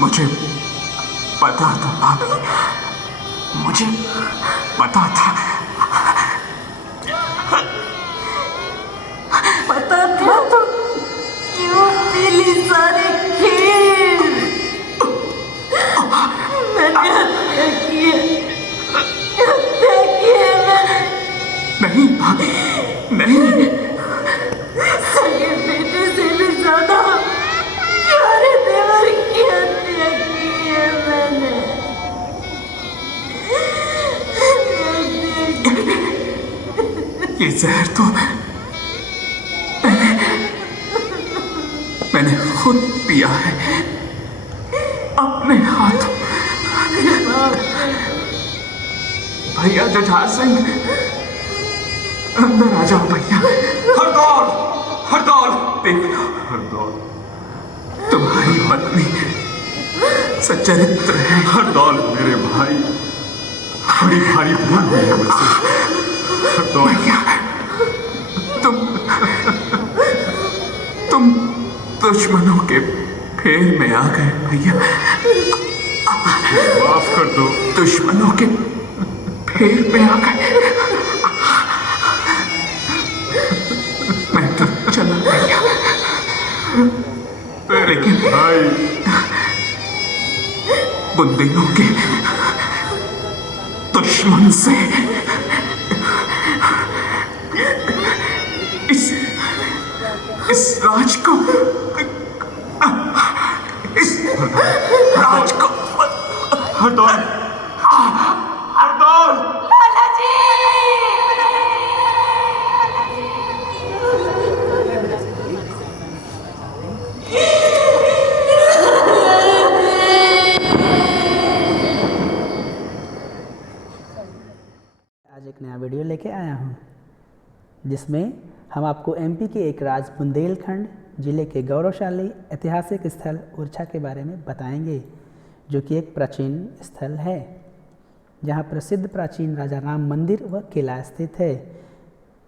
मुझे पता था भाभी, मुझे पता था। पता था तो क्यों पीली सारी खीर? मैंने हत्या की है, हत्या की है मैंने। नहीं भाभी, नहीं। सगे बेटे से भी ज्यादा प्यारे देवर की हत्या की है मैंने। ये जहर तो मैंने खुद पिया है अपने हाथों। भैया जुझार सिंह, अंदर आ जाओ भैया। हरदौल, हरदौल, देख लो हरदौल, तुम्हारी पत्नी सच्चरित्र है। हरदौल मेरे भाई, बड़ी भारी भूल हुई है मुझसे। हरदौल भैया, तुम दुश्मनों के फेर में आ गए भैया। माफ कर दो। दुश्मनों के फेर में आ गए। मैं तो चला भैया, लेकिन भाई बुंदेलों के दुश्मन से इस राज को, इस राज को। हरदौल, हरदौल, लाला जी! आज एक नया वीडियो लेके आया हूँ जिसमें हम आपको एमपी के एक राज्य बुंदेलखंड जिले के गौरवशाली ऐतिहासिक स्थल ओरछा के बारे में बताएंगे, जो कि एक प्राचीन स्थल है जहाँ प्रसिद्ध प्राचीन राजा राम मंदिर व किला स्थित है।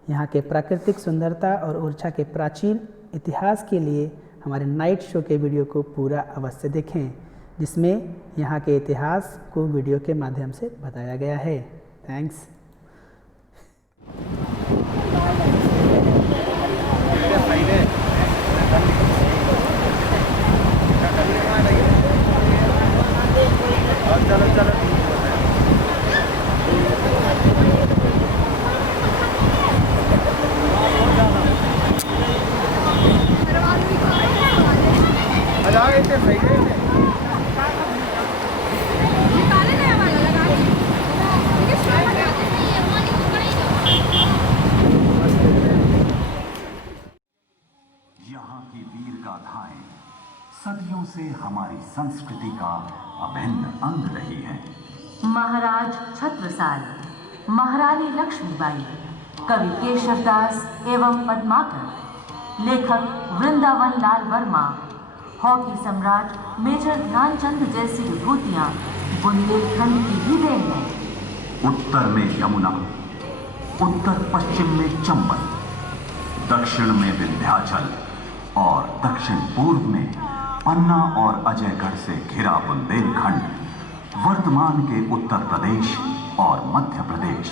यहाँ के प्राकृतिक सुंदरता और ओरछा के प्राचीन इतिहास के लिए हमारे नाइट शो के वीडियो को पूरा अवश्य देखें, जिसमें यहाँ के इतिहास को वीडियो के माध्यम से बताया गया है। थैंक्स। यहाँ की वीर गाथाएं सदियों से हमारी संस्कृति का अभिन्न अंग रही हैं। महाराज छत्रसाल, महारानी लक्ष्मीबाई, कवि केशवदास एवं पद्माकर, लेखक वृंदावन लाल वर्मा, हॉकी सम्राट मेजर ध्यानचंद जैसी विभूतियां बुंदेलखंड की ही देन है। उत्तर में यमुना, उत्तर पश्चिम में चंबल, दक्षिण में विंध्याचल और दक्षिण पूर्व में पन्ना और अजयगढ़ से घिरा बुंदेलखंड वर्तमान के उत्तर प्रदेश और मध्य प्रदेश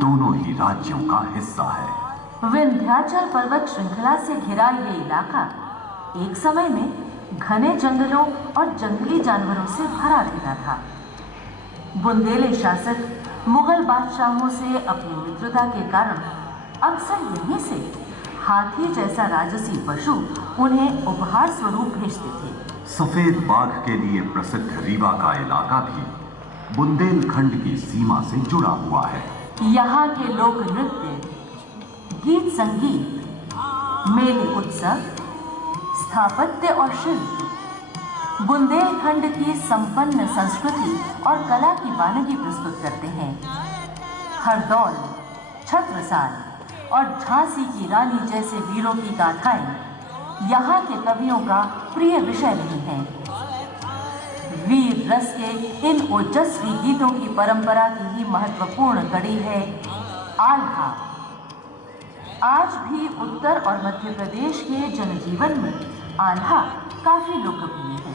दोनों ही राज्यों का हिस्सा है। विंध्याचल पर्वत श्रृंखला से घिरा ये इलाका एक समय में घने जंगलों और जंगली जानवरों से भरा रहता था। बुंदेली शासक मुगल बादशाहों से अपनी मित्रता के कारण अक्सर यहीं से हाथी जैसा राजसी पशु उन्हें उपहार स्वरूप भेजते थे। सफेद बाघ के लिए प्रसिद्ध रीवा का इलाका भी बुंदेलखंड की सीमा से जुड़ा हुआ है। यहाँ के लोक नृत्य, गीत संगीत, मेले उत्सव, स्थापत्य और शिल्प बुंदेलखंड की संपन्न संस्कृति और कला की वानगी प्रस्तुत करते हैं। हरदौल, छत्रसाल और झांसी की रानी जैसे वीरों की गाथाएं यहाँ के कवियों का प्रिय विषय रही हैं। वीर रस के इन ओजस्वी गीतों की परंपरा की ही महत्वपूर्ण कड़ी है आल्हा। आज भी उत्तर और मध्य प्रदेश के जनजीवन में आल्हा काफी लोकप्रिय है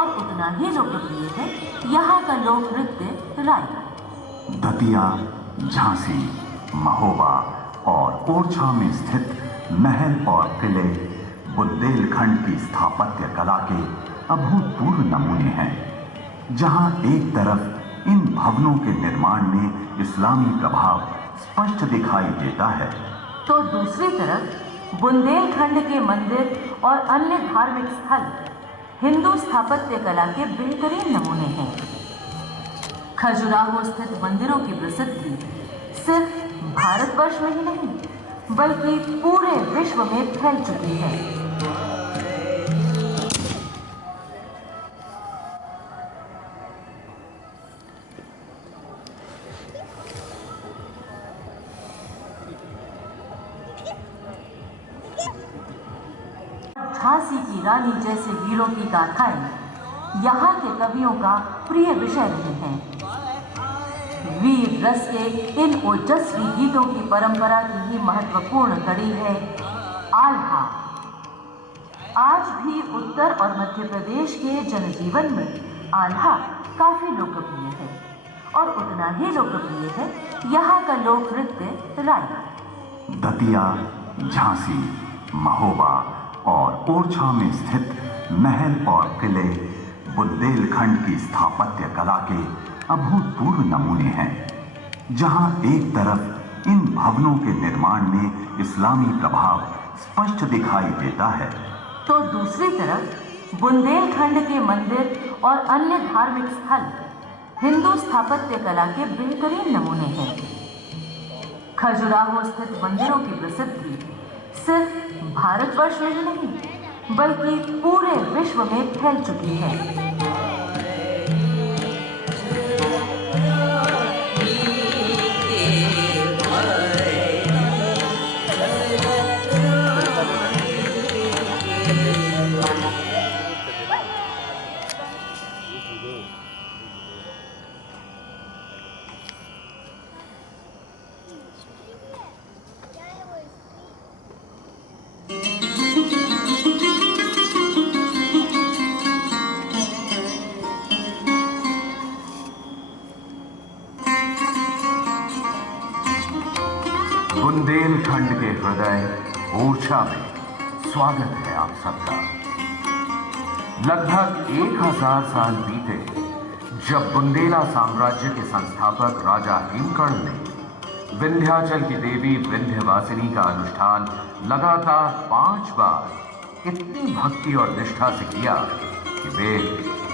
और उतना ही लोकप्रिय है यहाँ का लोक नृत्य राई। दतिया, झांसी, महोबा और ओरछा में स्थित महल और किले बुंदेलखंड की स्थापत्य कला के अभूतपूर्व नमूने हैं, जहां एक तरफ इन भवनों के निर्माण में इस्लामी प्रभाव स्पष्ट दिखाई देता है, तो दूसरी तरफ बुंदेलखंड के मंदिर और अन्य धार्मिक स्थल हिंदू स्थापत्य कला के बेहतरीन नमूने हैं। खजुराहो स्थित मंदिरों की प्रसिद्धि सिर्फ भारतवर्ष में ही नहीं बल्कि पूरे विश्व में फैल चुकी है। झांसी की रानी जैसे वीरों की गाथाएं यहाँ के कवियों का प्रिय विषय रही हैं। वीर रस के इन ओजस्वी गीतों की परंपरा की ही महत्वपूर्ण कड़ी है आल्हा। आज भी उत्तर और मध्य प्रदेश के जनजीवन में आल्हा काफी लोकप्रिय है और उतना ही लोकप्रिय है यहाँ का लोक नृत्य राई। दतिया, झांसी, महोबा और ओरछा में स्थित महल और किले बुंदेलखंड की स्थापत्य कला के अभूतपूर्व नमूने हैं, जहां एक तरफ इन भवनों के निर्माण में इस्लामी प्रभाव स्पष्ट दिखाई देता है, तो दूसरी तरफ बुंदेलखंड के मंदिर और अन्य धार्मिक स्थल हिंदू स्थापत्य कला के बेहतरीन नमूने हैं। खजुराहो स्थित मंदिरों की प्रसिद्धि सिर्फ भारतवर्ष में ही नहीं बल्कि पूरे विश्व में फैल चुकी है। बुंदेलखंड के हृदय ओरछा में स्वागत है आप सबका। लगभग 1000 साल बीते जब बुंदेला साम्राज्य के संस्थापक राजा हेमकर्ण ने विंध्याचल की देवी विंध्यवासिनी का अनुष्ठान लगातार 5 बार इतनी भक्ति और निष्ठा से किया कि वे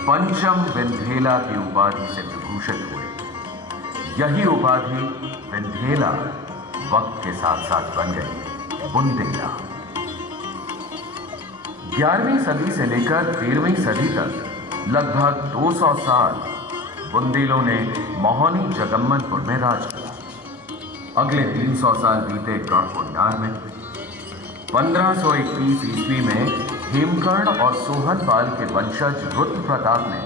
पंचम विंध्येला की उपाधि से विभूषित हुए। यही उपाधि विंध्येला वक्त के साथ साथ बन गई बुंदेला। 11वीं सदी से लेकर 13वीं सदी तक लगभग 200 साल बुंदेलों ने मोहनी जगम्मनपुर में राज किया। अगले 300 साल बीते गढ़कुंडार में। 1521 ईस्वी में हेमकर्ण और सोहनपाल के वंशज रुद्र प्रताप ने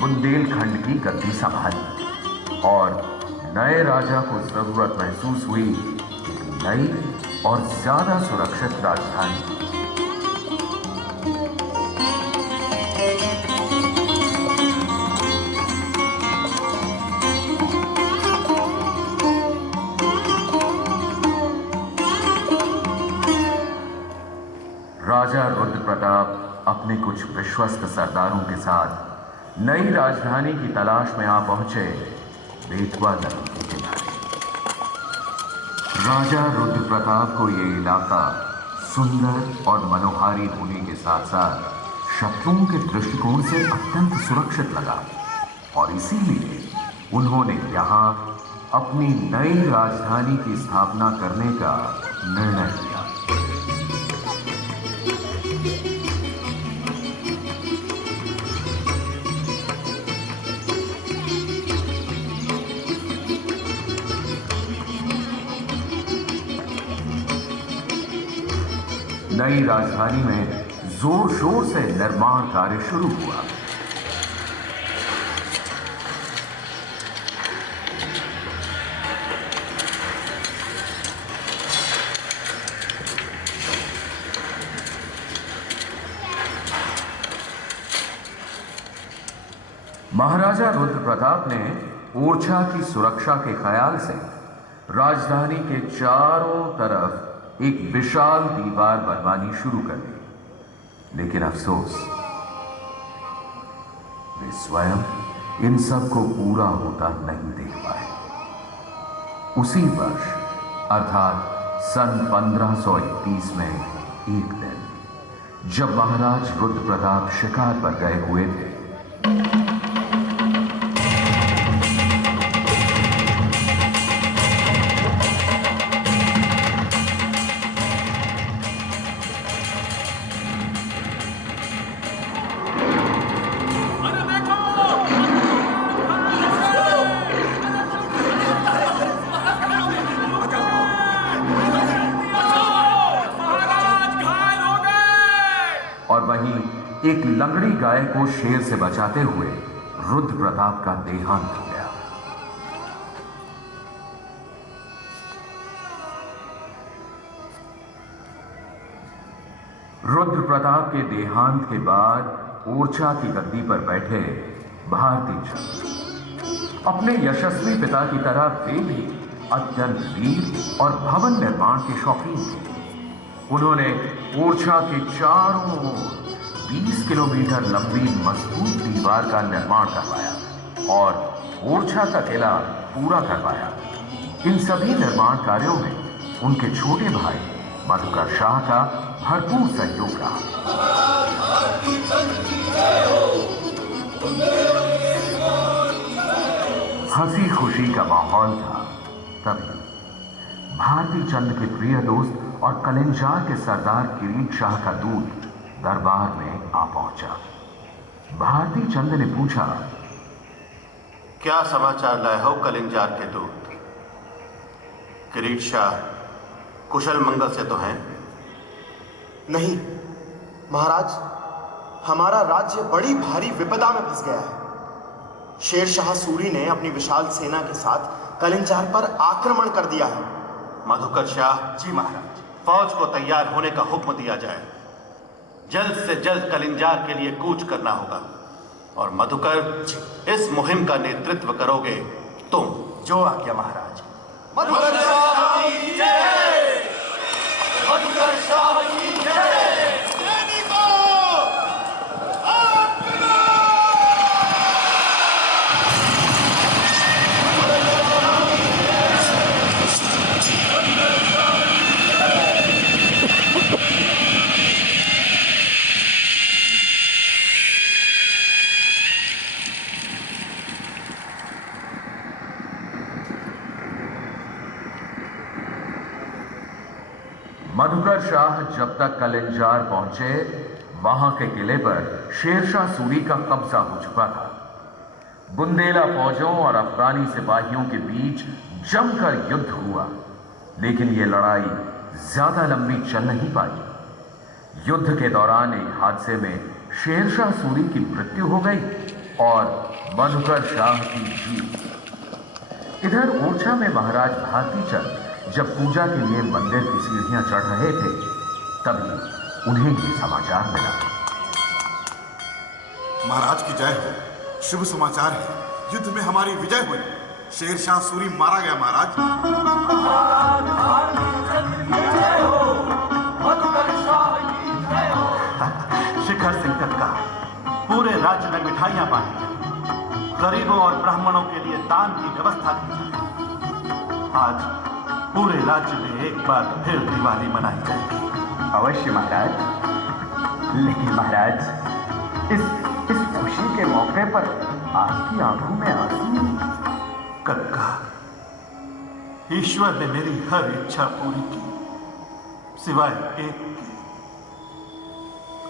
बुंदेलखंड की गद्दी संभाली और नए राजा को जरूरत महसूस हुई एक नई और ज्यादा सुरक्षित राजधानी। राजा रुद्र प्रताप अपने कुछ विश्वस्त सरदारों के साथ नई राजधानी की तलाश में आ पहुंचे बेतवा नदी के किनारे। राजा रुद्र प्रताप को ये इलाका सुंदर और मनोहारी होने के साथ साथ शत्रुओं के दृष्टिकोण से अत्यंत सुरक्षित लगा और इसीलिए उन्होंने यहाँ अपनी नई राजधानी की स्थापना करने का निर्णय लिया। नई राजधानी में जोर शोर से निर्माण कार्य शुरू हुआ। महाराजा रुद्र प्रताप ने ओरछा की सुरक्षा के ख्याल से राजधानी के चारों तरफ एक विशाल दीवार बनवानी शुरू कर दी। लेकिन अफसोस, वे स्वयं इन सब को पूरा होता नहीं देख पाए। उसी वर्ष अर्थात सन 1531 में एक दिन जब महाराज रुद्र प्रताप शिकार पर गए हुए थे, और वहीं एक लंगड़ी गाय को शेर से बचाते हुए रुद्र प्रताप का देहांत हो गया। रुद्र प्रताप के देहांत के बाद ओरछा की गद्दी पर बैठे भारती चंद अपने यशस्वी पिता की तरह वे भी अत्यंत वीर और भवन निर्माण के शौकीन थे। उन्होंने ओरछा के चारों ओर 20 किलोमीटर लंबी मजबूत दीवार का निर्माण करवाया और ओरछा का किला पूरा करवाया। इन सभी निर्माण कार्यों में उनके छोटे भाई मधुकर शाह का भरपूर सहयोग रहा। हंसी खुशी का माहौल था। तभी भारती चंद के प्रिय दोस्त और कलिंजार के सरदार किरीट शाह का दूत दरबार में आ पहुंचा। भारती चंद ने पूछा, क्या समाचार लाए हो कलिंजार के दूत? किरीट शाह कुशल मंगल से तो हैं? नहीं महाराज, हमारा राज्य बड़ी भारी विपदा में फंस गया है। शेर शाह सूरी ने अपनी विशाल सेना के साथ कलिंजार पर आक्रमण कर दिया है। मधुकर शाह। जी महाराज। फौज को तैयार होने का हुक्म दिया जाए। जल्द से जल्द कलिंजार के लिए कूच करना होगा। और मधुकर, इस मुहिम का नेतृत्व करोगे तुम। जो आज्ञा महाराज। मधुकर शाह की जय! मधुकर शाह की जय! मधुकर शाह जब तक कलिंजार पहुंचे, वहां के किले पर शेरशाह सूरी का कब्जा हो चुका था। बुंदेला फौजों और अफगानी सिपाहियों के बीच जमकर युद्ध हुआ, लेकिन यह लड़ाई ज्यादा लंबी चल नहीं पाई। युद्ध के दौरान एक हादसे में शेरशाह सूरी की मृत्यु हो गई और मधुकर शाह की जीत। इधर ओरछा में महाराज भारती चंद जब पूजा के लिए मंदिर की सीढ़ियां चढ़ रहे थे, तभी उन्हें ये समाचार मिला। महाराज की जय हो। शुभ समाचार है, युद्ध में हमारी विजय हुई। शेरशाह सूरी मारा गया महाराज। शिखर सिंह का पूरे राज्य में मिठाइयां बांटी जाए, गरीबों और ब्राह्मणों के लिए दान की व्यवस्था की जाए। आज पूरे राज्य में एक बार फिर दिवाली मनाई जाएगी। अवश्य महाराज। लेकिन महाराज, इस खुशी के मौके पर आपकी आंखों में आंसू। कक्का, ईश्वर ने मेरी हर इच्छा पूरी की, सिवाय एक की।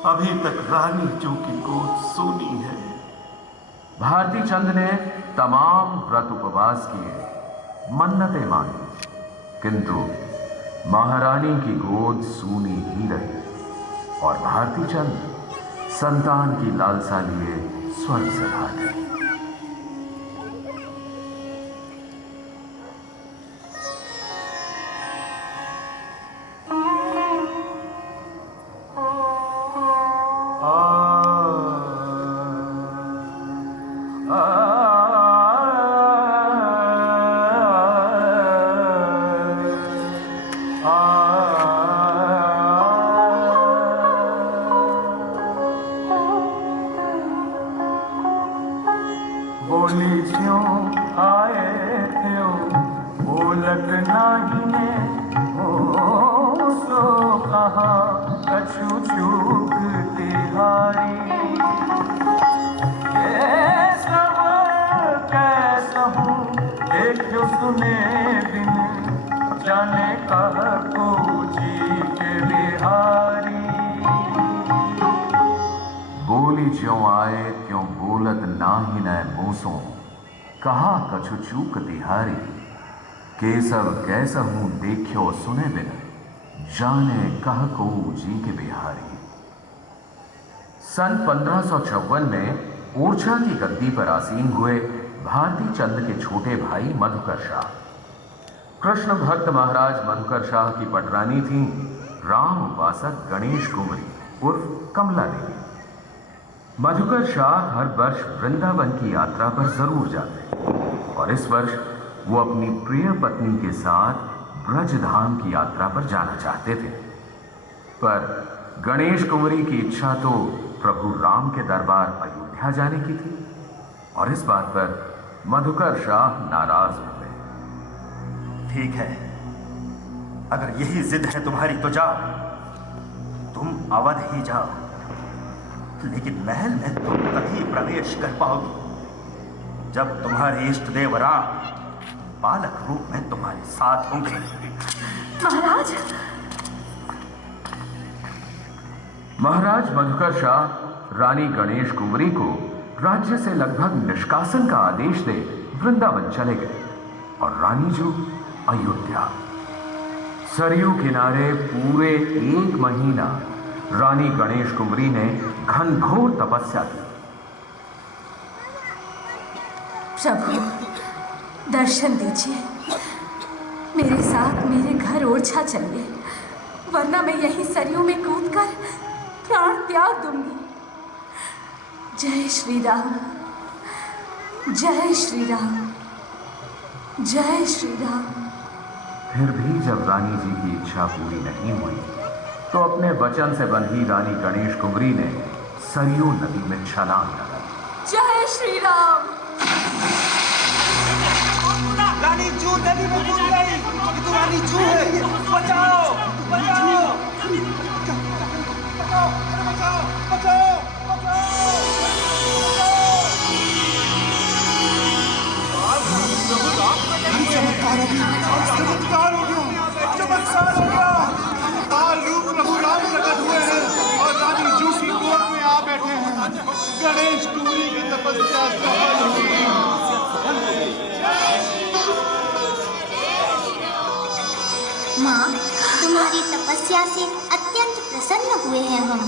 अभी तक रानी जू की गोद सूनी है। भारती चंद ने तमाम व्रत उपवास किए, मन्नतें मांगी, किंतु महारानी की गोद सूनी ही रही और भारती चंद संतान की लालसा लिए स्वर्ग सधा गए। बोली क्यों आए थे बोलत नहीं हो सो कहा कछु चूक तिहारी ये सब कैसा हूँ एक जो सुने बिन जाने कह को जी के बिहारी बोली ज्यों आए त्यों बोलत नाही न मूसों कहा कछु चूक तिहारी केसव कैसा हूं देखियो सुने बिन जाने कह को जी के बिहारी। सन 1554 में ओरछा की गद्दी पर आसीन हुए भारती चंद के छोटे भाई मधुकर शाह। कृष्ण भक्त महाराज मधुकर शाह की पटरानी थी राम उपासक गणेश कुंवरी उर्फ कमला देवी। मधुकर शाह हर वर्ष वृंदावन की यात्रा पर जरूर जाते और इस वर्ष वो अपनी प्रिय पत्नी के साथ ब्रजधाम की यात्रा पर जाना चाहते थे, पर गणेश कुंवरी की इच्छा तो प्रभु राम के दरबार अयोध्या जाने की थी और इस बात पर मधुकर शाह नाराज हो गए। ठीक है, अगर यही जिद है तुम्हारी तो जाओ, तुम अवध ही जाओ, लेकिन महल में तुम तभी प्रवेश कर पाओगे जब तुम्हारे इष्ट देव राम बालक रूप में तुम्हारे साथ होंगे। महाराज मधुकर शाह रानी गणेश कुंवरी को राज्य से लगभग निष्कासन का आदेश दे वृंदावन चले गए और रानी जो अयोध्या। सरयू किनारे पूरे 1 महीना रानी गणेश कुंवरी ने घनघोर तपस्या की। प्रभु दर्शन दीजिए, मेरे साथ मेरे घर ओरछा चलिए, वरना मैं यहीं सरयू में कूदकर प्राण त्याग दूंगी। जय श्री राम, जय श्री राम, जय श्री राम। फिर भी जब रानी जी की इच्छा पूरी नहीं हुई तो अपने वचन से बंधी रानी गणेश कुंवरी ने सरयू नदी में छलांग लगा। जय श्री राम। रानी जू नदी में कूद गई। ये तुम्हारी जू है, बचाओ बचाओ बचाओ बचाओ बचाओ चमत्कार हो गया, चमत्कार हो गया। काल रूप प्रभु राम प्रकट हुए हैं और रानी जू की गोद में आ बैठे हैं। गणेश कुंवरी की तपस्या सफल हुई। माँ, तुम्हारी तपस्या से अत्यंत प्रसन्न हुए हैं हम।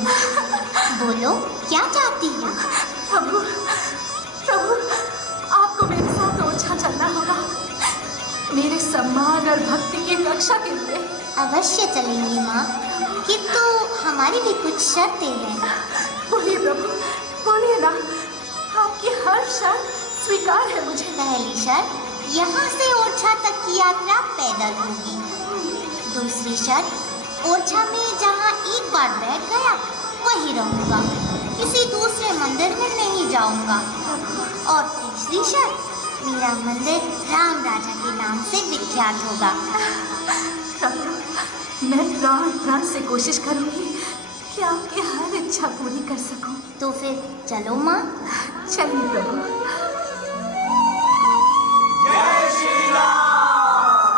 बोलो क्या चाहती हो? प्रभु प्रभु, आपको मेरे साथ ओरछा चलना होगा, मेरे सम्मान और भक्ति की रक्षा के लिए। अवश्य चलेंगे माँ, किंतु हमारी भी कुछ शर्तें हैं। बोलिए प्रभु, बोलिए ना, आपकी हर शर्त स्वीकार है मुझे। पहली शर्त, यहाँ से ओरछा तक की यात्रा पैदल होगी। दूसरी शर्त, ओरछा में जहाँ एक बार बैठ गया वहीं रहूँगा, किसी दूसरे मंदिर में नहीं जाऊँगा। और तीसरी शर्त, मेरा मंदिर राम राजा के नाम से विख्यात होगा। मैं प्राण प्राण से कोशिश करूँगी कि आपकी हर इच्छा पूरी कर सकूँ। तो फिर चलो माँ। चलिए प्रभु। जय श्री राम,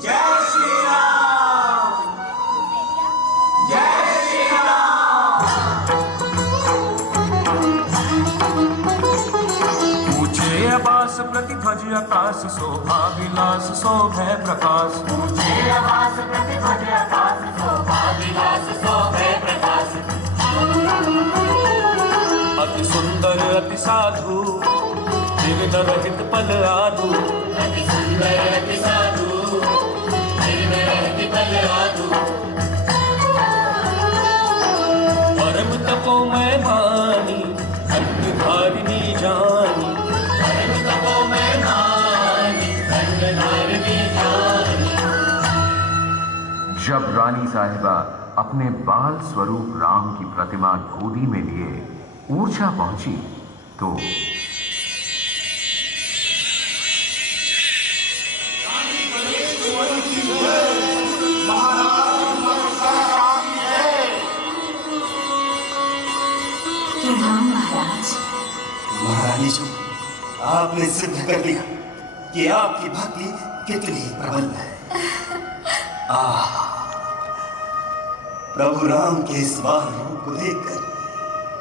जय श्री राम, जय श्री राम। ऊंचे आकाश प्रतिध्वज आकाश शोभा विलास शोभे प्रकाश। ऊंचे आकाश प्रतिध्वज आकाश शोभा विलास शोभे प्रकाश। अति सुंदर अति साधु निर्न रहित पल आधु। अति सुंदर अति साधु निर्न रहित पल आधु। परम तपोमय भानी खंड धारिणी रानी साहिबा अपने बाल स्वरूप राम की प्रतिमा गोदी में लिए ऊर्जा पहुंची तो प्रणाम महाराज। महारानी जी, आपने सिद्ध कर दिया कि आपकी भक्ति कितनी प्रबल है। प्रभु राम के इस बाल रूप को देखकर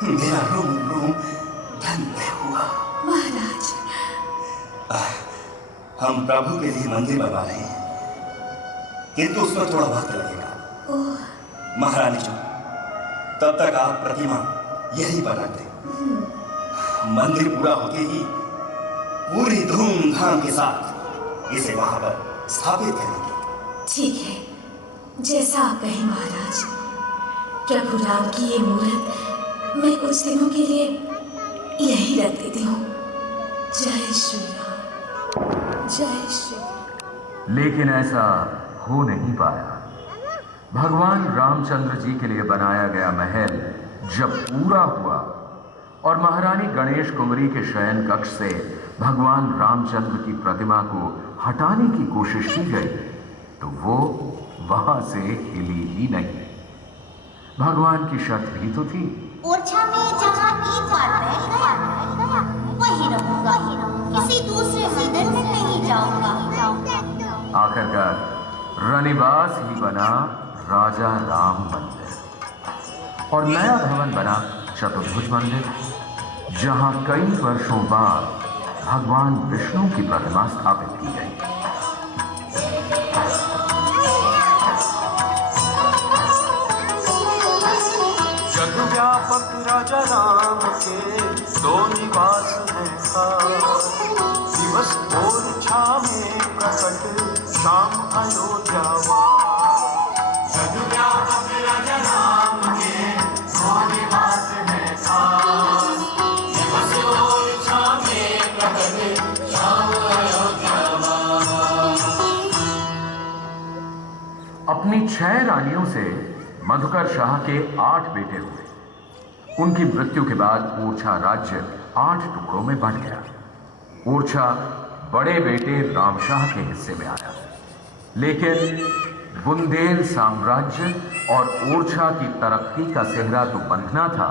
मेरा रोम रोम धन्य हुआ। महाराज, हम प्रभु के लिए मंदिर बनवा रहे हैं, किंतु उसमें थोड़ा वक्त लगेगा। महारानी जी, तब तक आप प्रतिमा यही बना दें। मंदिर पूरा होते ही पूरी धूमधाम के साथ इसे वहां पर स्थापित करेंगे। ठीक है, जैसा आप कहें महाराज। प्रभु राम की ये मूर्त मैं कुछ दिनों के लिए यही रख देती हूँ। जय श्री राम, जय श्री राम। लेकिन ऐसा हो नहीं पाया। भगवान रामचंद्र जी के लिए बनाया गया महल जब पूरा हुआ और महारानी गणेश कुंवरी के शयन कक्ष से भगवान रामचंद्र की प्रतिमा को हटाने की कोशिश की गई तो वो वहां से हिली ही नहीं। भगवान की शर्त भी तो थी, ओरछा में जहाँ एक बार बैठ गया वही रहूंगा, किसी दूसरे मंदिर में नहीं जाऊंगा। आखिरकार रनिवास ही बना राजा राम मंदिर और नया भवन बना चतुर्भुज मंदिर, जहां कई वर्षों बाद भगवान विष्णु की प्रतिमा स्थापित की गई। जग व्यापक राजा राम के दो निवास हैं खास, दिवस ओरछा में प्रकट शाम अयोध्या। जग व्यापक राजा राम के दो निवास हैं खास, दिवस ओरछा में प्रकट शाम अयोध्या। अपनी 6 रानियों से मधुकर शाह के 8 बेटे हुए। उनकी मृत्यु के बाद ओरछा राज्य 8 टुकड़ों में बंट गया। ओरछा बड़े बेटे रामशाह के हिस्से में आया, लेकिन बुंदेल साम्राज्य और ओरछा की तरक्की का सेहरा तो बंधना था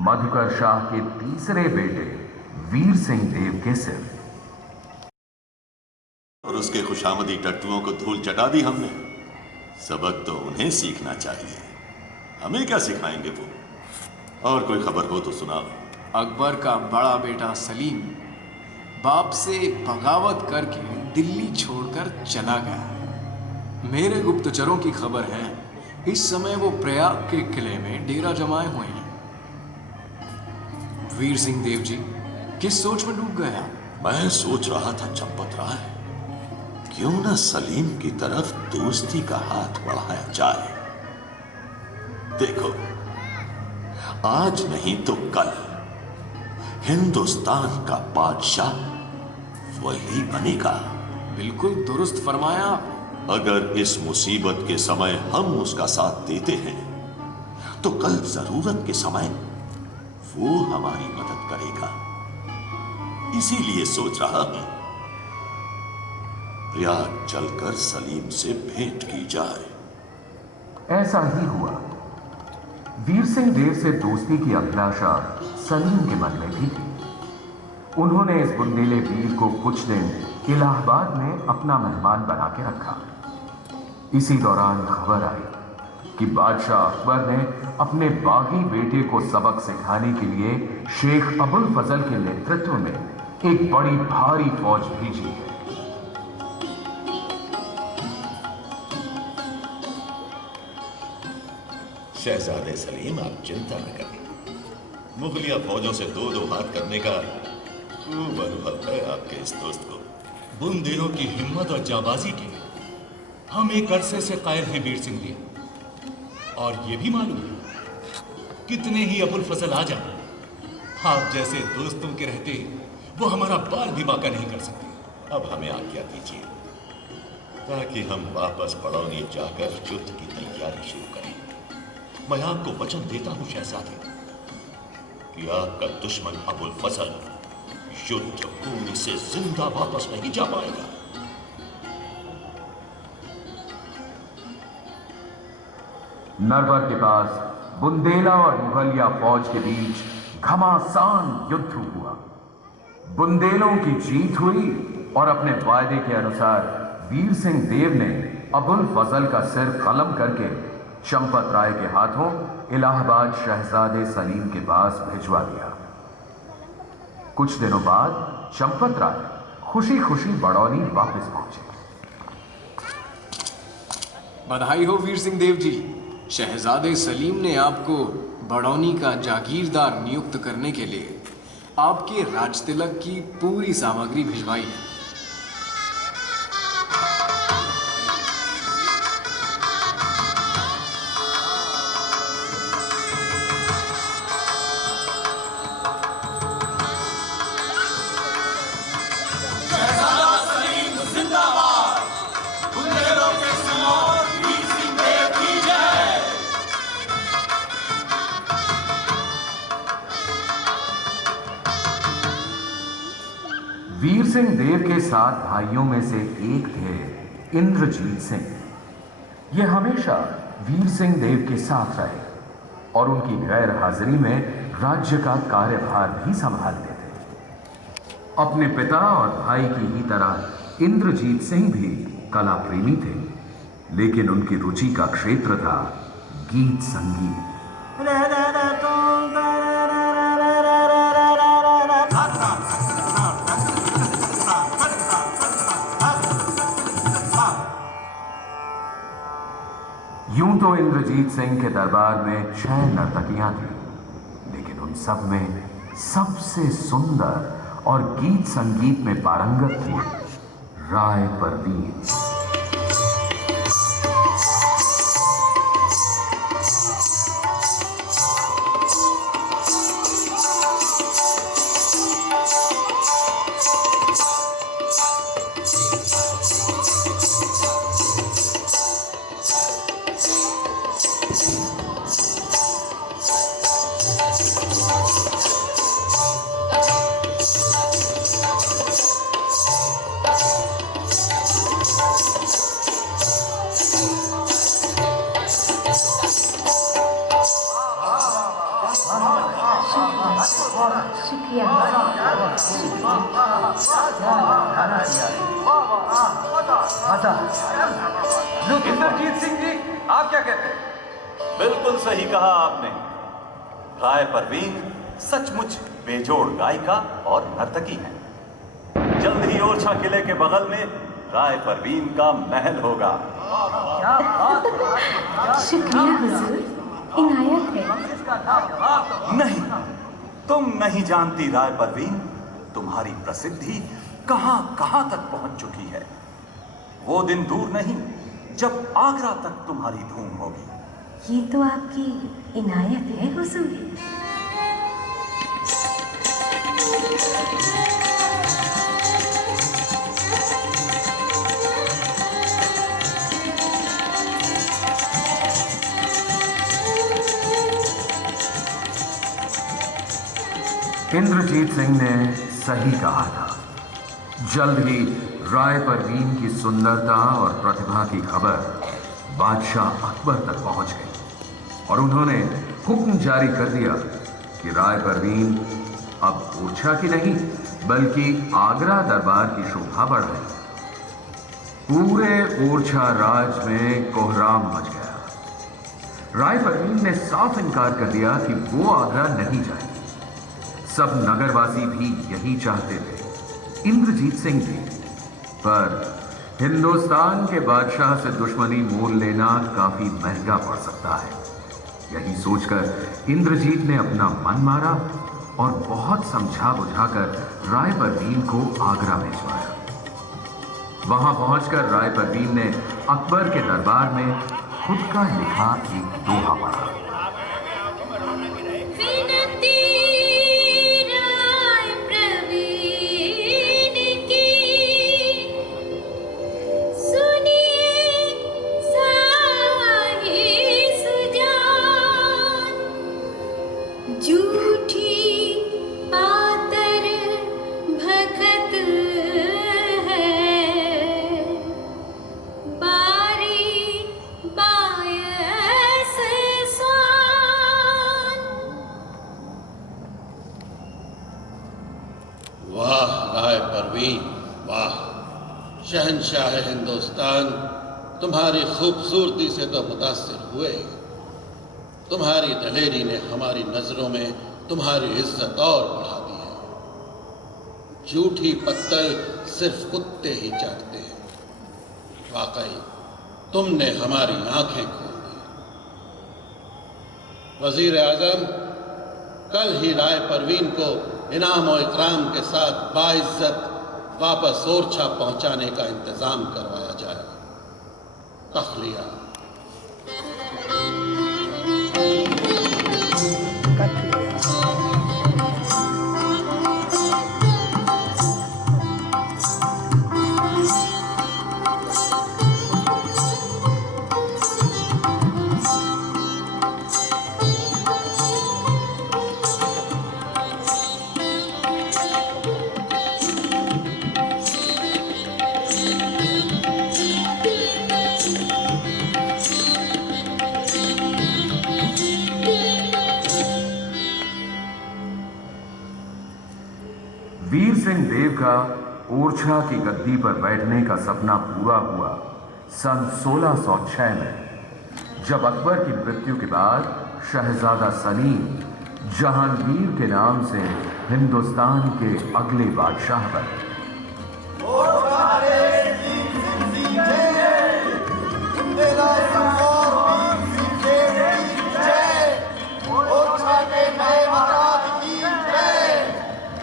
मधुकर शाह के तीसरे बेटे वीर सिंह देव के सिर। और उसके खुशामदी टट्टुओं को धूल चटा दी हमने। सबक तो उन्हें सीखना चाहिए, हमें क्या सिखाएंगे वो। और कोई खबर हो तो सुनाओ। अकबर का बड़ा बेटा सलीम बाप से बगावत करके दिल्ली छोड़कर चला गया। मेरे गुप्तचरों की खबर है इस समय वो प्रयाग के किले में डेरा जमाए हुए हैं। वीर सिंह देव जी किस सोच में डूब गया? मैं सोच रहा था चंपत राय, क्यों न सलीम की तरफ दोस्ती का हाथ बढ़ाया जाए। देखो, आज नहीं तो कल हिंदुस्तान का बादशाह वही बनेगा। बिल्कुल दुरुस्त फरमाया। अगर इस मुसीबत के समय हम उसका साथ देते हैं तो कल जरूरत के समय वो हमारी मदद करेगा। इसीलिए सोच रहा हूं प्रयाग चलकर सलीम से भेंट की जाए। ऐसा ही हुआ। वीर सिंह देव से दोस्ती की अभिलाषा सलीम के मन में भी थी। उन्होंने इस बुंदेले वीर को कुछ दिन इलाहाबाद में अपना मेहमान बना के रखा। इसी दौरान खबर आई कि बादशाह अकबर ने अपने बागी बेटे को सबक सिखाने के लिए शेख अबुल फजल के नेतृत्व में एक बड़ी भारी फौज भेजी है। शहजादे सलीम, आप चिंता न करें। मुगलिया फौजों से दो हाथ करने का खूब अनुभव है आपके इस दोस्त को। बुंदेलों की हिम्मत और जाबाजी के हम एक अरसे से कायल हैं वीर सिंह देव। और ये भी मालूम है कितने ही अबुल फजल आ जाए, आप जैसे दोस्तों के रहते वो हमारा बाल भी बांका नहीं कर सकते। अब हमें आज्ञा दीजिए, ताकि हम वापस बड़ौनी जाकर युद्ध की तैयारी शुरू करें। मैं आपको वचन देता हूं शहजादे कि आपका दुश्मन अबुल फजल युद्ध भूमि से जिंदा वापस नहीं जा पाएगा। नरवर के पास बुंदेला और मुगलिया फौज के बीच घमासान युद्ध हुआ। बुंदेलों की जीत हुई और अपने वायदे के अनुसार वीर सिंह देव ने अबुल फजल का सिर कलम करके चंपत राय के हाथों इलाहाबाद शहजादे सलीम के पास भिजवा दिया। कुछ दिनों बाद चंपत राय खुशी खुशी बड़ौनी वापस पहुंचे। बधाई हो वीर सिंह देव जी। शहजादे सलीम ने आपको बड़ौनी का जागीरदार नियुक्त करने के लिए आपके राजतिलक की पूरी सामग्री भिजवाई है। वीर सिंह देव के 7 भाइयों में से एक थे इंद्रजीत सिंह। ये हमेशा वीर सिंह देव के साथ रहे और उनकी गैर हाजिरी में राज्य का कार्यभार भी संभालते थे। अपने पिता और भाई की ही तरह इंद्रजीत सिंह भी कला प्रेमी थे, लेकिन उनकी रुचि का क्षेत्र था गीत संगीत। यूं तो इंद्रजीत सिंह के दरबार में 6 नर्तकियां थी, लेकिन उन सब में सबसे सुंदर और गीत संगीत में पारंगत थी राय परवीन। इंद्रजीत सिंह जी, आप क्या कहते हैं? बिल्कुल सही कहा आपने। राय परवीन सचमुच बेजोड़ गायिका और नर्तकी हैं। जल्द ही ओरछा किले के बगल में राय परवीन का महल होगा। शुक्रिया हुजूर, इनायत है। नहीं, तुम नहीं जानती राय परवीन, तुम्हारी प्रसिद्धि कहां कहां तक पहुंच चुकी है। वो दिन दूर नहीं जब आगरा तक तुम्हारी धूम होगी। ये तो आपकी इनायत है हुजूर। इंद्रजीत सिंह ने सही कहा था। जल्द ही राय परवीन की सुंदरता और प्रतिभा की खबर बादशाह अकबर तक पहुंच गई और उन्होंने हुक्म जारी कर दिया कि राय परवीन अब ओरछा की नहीं बल्कि आगरा दरबार की शोभा बढ़ाए। पूरे ओरछा राज में कोहराम मच गया। राय परवीन ने साफ इनकार कर दिया कि वो आगरा नहीं जाए। सब नगरवासी भी यही चाहते थे, इंद्रजीत सिंह भी। पर हिंदुस्तान के बादशाह से दुश्मनी मोल लेना काफी महंगा पड़ सकता है। यही सोचकर इंद्रजीत ने अपना मन मारा और बहुत समझा बुझाकर राय परवीन को आगरा भिजवाया। वहां पहुंचकर राय परवीन ने अकबर के दरबार में खुद का लिखा एक दोहा पढ़ा। सुनी वाह राय परवीन, वाह। शहंशाह हिंदुस्तान तुम्हारी खूबसूरती से तो मुतासिर हुए। तुम्हारी दलेरी ने हमारी नजरों में तुम्हारी इज्जत और बढ़ा दी है। झूठी पत्तल सिर्फ कुत्ते ही चाटते हैं। वाकई तुमने हमारी आंखें खोल दी। वजीर आजम, कल ही राय परवीन को इनाम और इकराम के साथ बाइज्जत वापस ओरछा पहुंचाने का इंतजाम करवाया जाएगा। तखलिया। वीर सिंह देव का ओरछा की गद्दी पर बैठने का सपना पूरा हुआ सन 1606 में, जब अकबर की मृत्यु के बाद शहजादा सलीम जहांगीर के नाम से हिंदुस्तान के अगले बादशाह बने।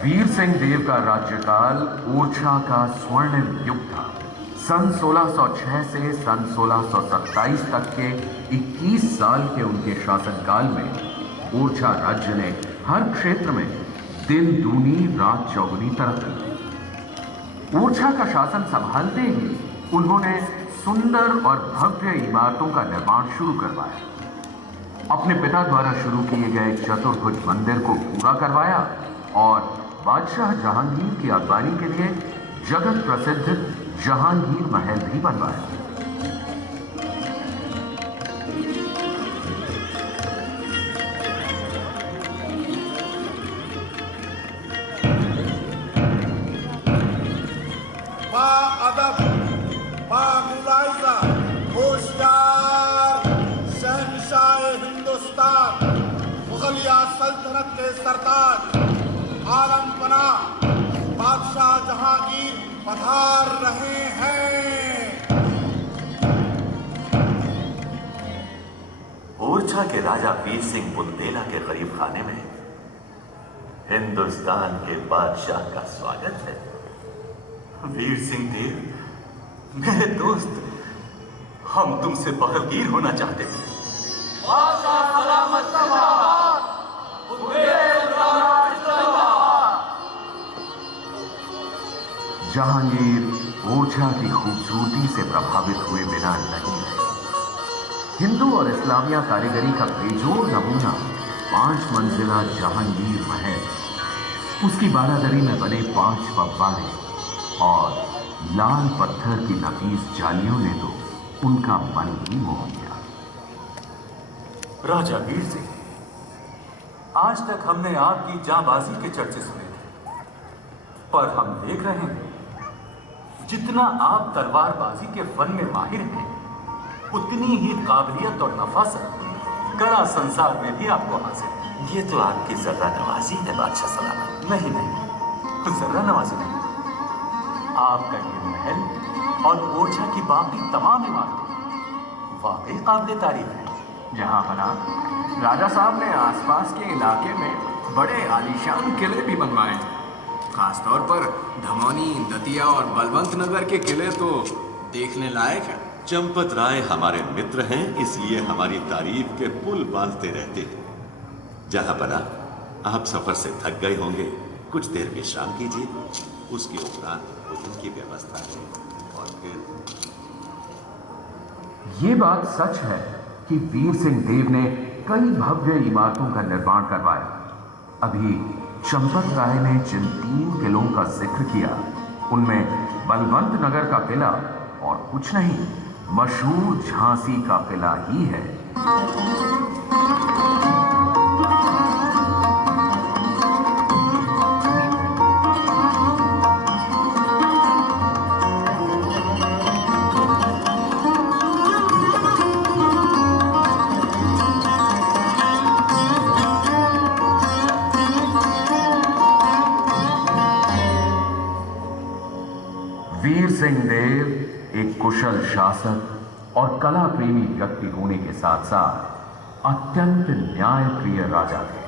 वीर सिंह देव का राज्यकाल ओरछा का स्वर्णिम युग था। सन 1606 से सन 1627 तक के 21 साल के उनके शासनकाल में ओरछा राज्य ने हर क्षेत्र में दिन दूनी रात चौगुनी तरक्की की। ओरछा का शासन संभालते ही उन्होंने सुंदर और भव्य इमारतों का निर्माण शुरू करवाया। अपने पिता द्वारा शुरू किए गए चतुर्भुज मंदिर को पूरा करवाया और बादशाह जहांगीर की अगवानी के लिए जगत प्रसिद्ध जहांगीर महल भी बनवाया। बाअदब, बामुलाइजा, होशियार शहंशाह हिंदुस्तान, मुगलिया सल्तनत के सरताज आलम पना बादशाह जहांगीर पधार रहे हैं। ओरछा के राजा वीर सिंह बुंदेला के गरीब खाने में हिंदुस्तान के बादशाह का स्वागत है। वीर सिंह देव, मेरे दोस्त, हम तुमसे बहरगीर होना चाहते हैं। जहांगीर ओरछा की खूबसूरती से प्रभावित हुए बिना नहीं रहे। हिंदू और इस्लामिया कारीगरी का बेजोड़ नमूना 5 मंजिला जहांगीर महल, उसकी बारादरी में बने 5 फव्वारे और लाल पत्थर की नफीस जालियों ने तो उनका मन ही मोह लिया। राजा वीर सिंह, आज तक हमने आपकी जांबाजी के चर्चे सुने थे, पर हम देख रहे हैं जितना आप तलवारबाजी के फन में माहिर हैं, उतनी ही काबिलियत और नफासत कड़ा संसार में भी आपको हासिल है। ये तो आपकी जर्रा नवाजी है बादशाह सलामत। नहीं नहीं, जर्रा नवाजी नहीं, आपका ये महल और ओरछा की बाकी तमाम इमारतें वाकई काबिल तारीफ है। जहां बना राजा साहब ने आसपास के इलाके में बड़े आलीशान किले भी बनवाए हैं। खासतौर पर धमौनी, दतिया और बलवंत नगर के किले तो देखने लायक है। चंपत राय हमारे मित्र हैं, इसलिए हमारी तारीफ के पुल बांधते रहते हैं। जहां बना, आप सफर से थक गए होंगे, कुछ देर विश्राम कीजिए, उसके उपरांत भोजन की व्यवस्था है और फिर। ये बात सच है कि वीर सिंह देव ने कई भव्य इमारतों का निर्माण करवाया। अभी चंपत राय ने जिन 3 किलों का जिक्र किया, उनमें बलवंत नगर का किला और कुछ नहीं, मशहूर झांसी का किला ही है। वीर सिंह देव एक कुशल शासक और कला प्रेमी व्यक्ति होने के साथ साथ अत्यंत न्यायप्रिय राजा थे।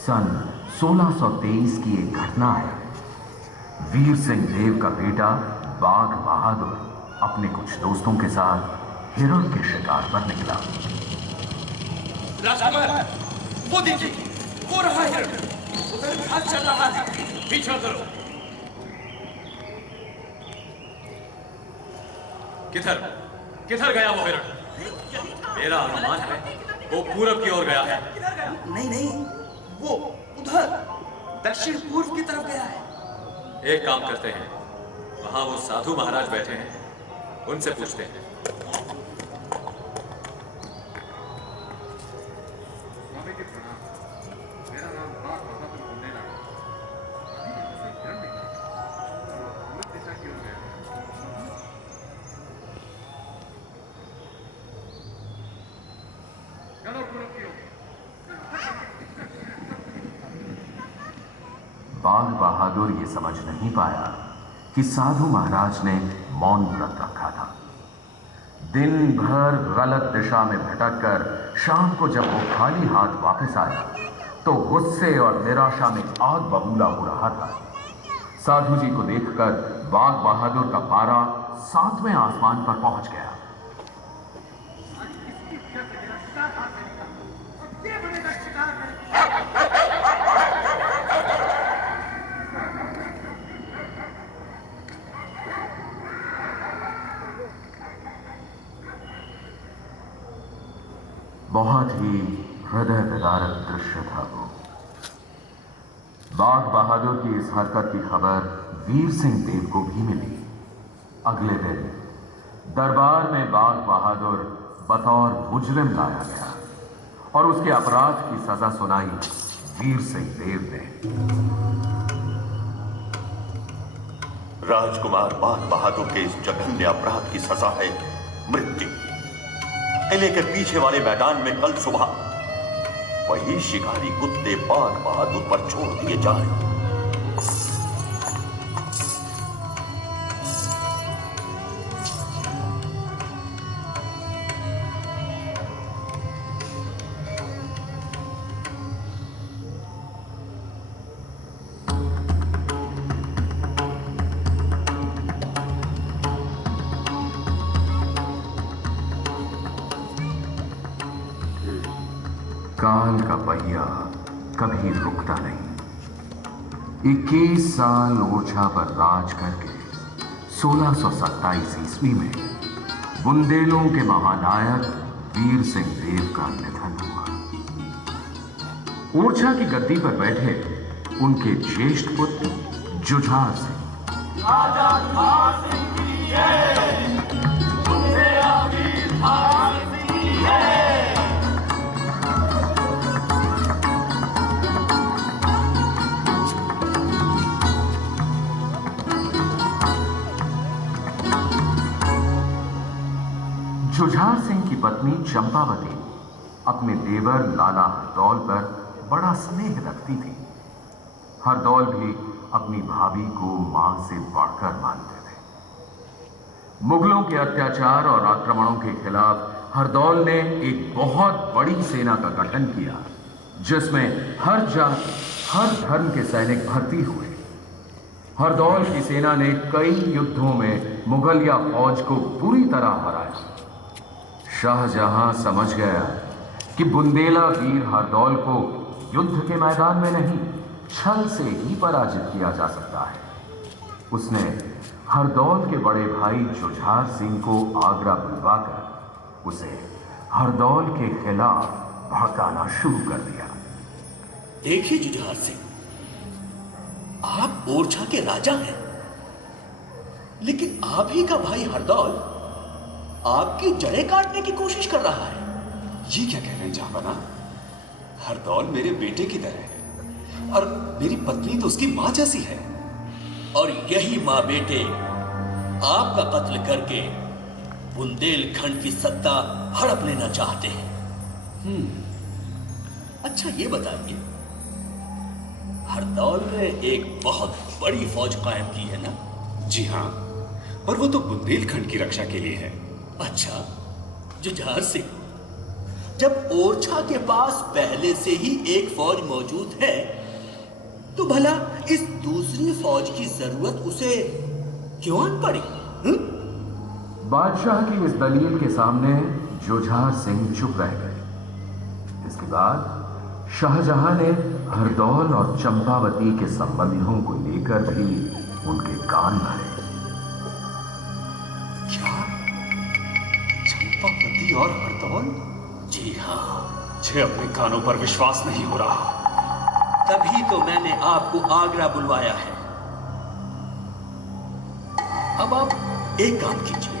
सन 1623 की एक घटना है। वीर सिंह देव का बेटा बाघ बहादुर अपने कुछ दोस्तों के साथ हिरण के शिकार पर निकला। राजकुमार, वो देखिए, वो रहा हिरण, उधर घास चल रहा है, पीछा करो। किधर किधर गया वो हिरण? मेरा अनुमान है वो पूरब की ओर गया है। नहीं नहीं, वो उधर दक्षिण पूर्व की तरफ गया है। एक काम करते हैं, वहां वो साधु महाराज बैठे हैं, उनसे पूछते हैं। बाघ बहादुर ये समझ नहीं पाया कि साधु महाराज ने मौन व्रत रखा था। दिन भर गलत दिशा में भटककर शाम को जब वो खाली हाथ वापस आया तो गुस्से और निराशा में आग बबूला हो रहा था। साधु जी को देखकर बाघ बहादुर का पारा 7वें आसमान पर पहुंच गया। बहुत ही हृदय विदारक दृश्य था वो। बाघ बहादुर की इस हरकत की खबर वीर सिंह देव को भी मिली। अगले दिन दरबार में बाघ बहादुर बतौर मुजरिम लाया गया और उसके अपराध की सजा सुनाई वीर सिंह देव ने। राजकुमार बाघ बहादुर के इस जघन्य अपराध की सजा है मृत्यु। किले के पीछे वाले मैदान में कल सुबह वही शिकारी कुत्ते बाघ बहादुर पर छोड़ दिए जाए। काल का पहिया कभी रुकता नहीं। 21 साल ओरछा पर राज करके 1627 ईस्वी में बुंदेलों के महानायक वीर सिंह देव का निधन हुआ। ओरछा की गद्दी पर बैठे उनके ज्येष्ठ पुत्र जुझार सिंह। राजा जुझार सिंह की जय, बुंदेला वीर जुझार सिंह की जय। जुझार सिंह की पत्नी चंपावती अपने देवर लाला हरदौल पर बड़ा स्नेह रखती थी। हरदौल भी अपनी भाभी को मां से बढ़कर मानते थे। मुगलों के अत्याचार और आक्रमणों के खिलाफ हरदौल ने एक बहुत बड़ी सेना का गठन किया, जिसमें हर जाति, हर धर्म के सैनिक भर्ती हुए। हरदौल की सेना ने कई युद्धों में मुगलिया फौज को बुरी तरह हराया। शाहजहां समझ गया कि बुंदेला वीर हरदौल को युद्ध के मैदान में नहीं, छल से ही पराजित किया जा सकता है। उसने हरदौल के बड़े भाई जुझार सिंह को आगरा बुलवाकर उसे हरदौल के खिलाफ भड़काना शुरू कर दिया। देखिए जुझार सिंह, आप ओरछा के राजा हैं, लेकिन आप ही का भाई हरदौल आपकी जड़ें काटने की कोशिश कर रहा है। ये क्या कह रहे हैं जहांपना? हरदौल मेरे बेटे की तरह है और मेरी पत्नी तो उसकी मां जैसी है, और यही मां बेटे आपका कत्ल करके बुंदेलखंड की सत्ता हड़प लेना चाहते हैं। अच्छा ये बताइए, हरदौल ने एक बहुत बड़ी फौज कायम की है ना? जी हाँ, और वो तो बुंदेलखंड की रक्षा के लिए है। अच्छा जुझार सिंह, जब ओरछा के पास पहले से ही एक फौज मौजूद है तो भला इस दूसरी फौज की जरूरत उसे क्यों आन पड़ी? बादशाह की इस दलील के सामने जुझार सिंह चुप रह गए। इसके बाद शाहजहां ने हरदौल और चंपावती के संबंधों को लेकर भी उनके कान भरे। क्या चंपावती और हरदौल? जी हाँ। मुझे अपने कानों पर विश्वास नहीं हो रहा। तभी तो मैंने आपको आगरा बुलवाया है। अब आप एक काम कीजिए,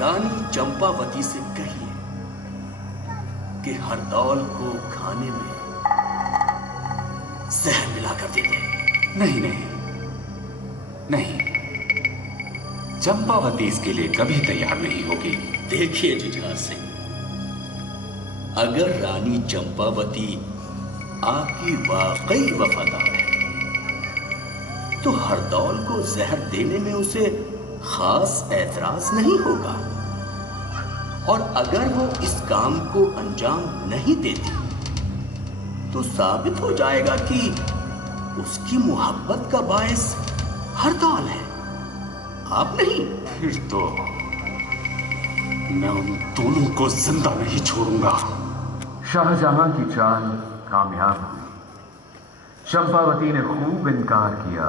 रानी चंपावती से कहिए कि हरदौल को खाने में जहर मिलाकर दे दे। नहीं नहीं नहीं, चंपावती इसके लिए कभी तैयार नहीं होगी। देखिए जुझार सिंह, अगर रानी चंपावती आपकी वाकई वफादार है तो हरदौल को जहर देने में उसे खास ऐतराज नहीं होगा, और अगर वो इस काम को अंजाम नहीं देती तो साबित हो जाएगा कि उसकी मोहब्बत का बायस हरदौल है, आप नहीं। फिर तो मैं उन दोनों को जिंदा नहीं छोड़ूंगा। शाहजहां की चाल कामयाब हुई। चंपावती ने खूब इनकार किया,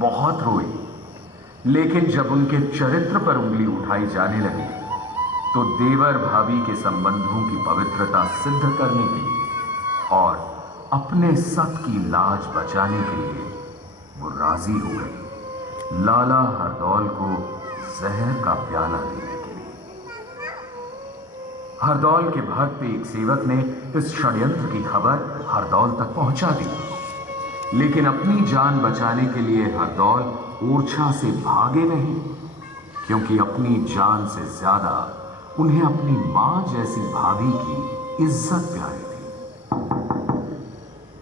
बहुत रोई, लेकिन जब उनके चरित्र पर उंगली उठाई जाने लगी तो देवर भाभी के संबंधों की पवित्रता सिद्ध करने के लिए और अपने सत की लाज बचाने के लिए वो राजी हो गई लाला हरदौल को जहर का प्याला देने के लिए। हरदौल के भक्त एक सेवक ने इस षड्यंत्र की खबर हरदौल तक पहुंचा दी, लेकिन अपनी जान बचाने के लिए हरदौल ओरछा से भागे नहीं, क्योंकि अपनी जान से ज्यादा उन्हें अपनी मां जैसी भाभी की इज्जत प्यारी थी।